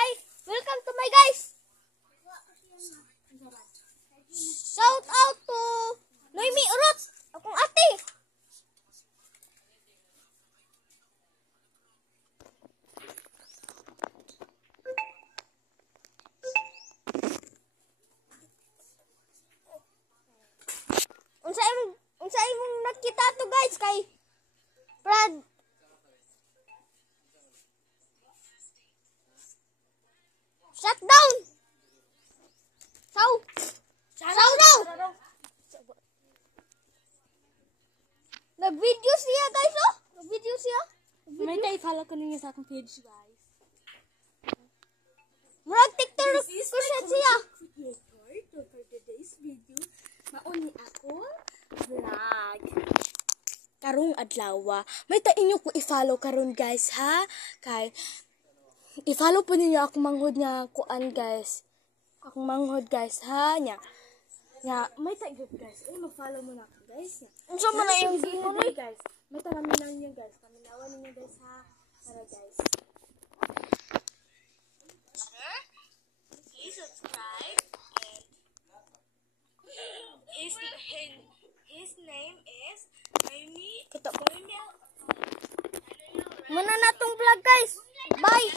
Hi! Welcome to my guys! Shout out to Noemi Urot! Akong ate! Unsa imong nakita to guys kay Brad. Shut down. Shout down. Nag-video siya guys oh. Nag-video siya. May follow ko ninyo sa akong page guys. Murag TikTok ko siya. For today's video, mauni ako vlog. Karong adlaw, may inyo ko i-follow karon guys ha. Kay i-follow po ninyo ako manghod nga kuan guys. Akong manghod guys ha nya. Nya may good guys. Mag-follow mo na ako guys. Unsa man na yung video ni guys. May taraminaw niyo guys. Paminawan niyo guys ha. Tara guys. Please subscribe and his name is Noemi. Muna na tong vlog guys. Bye.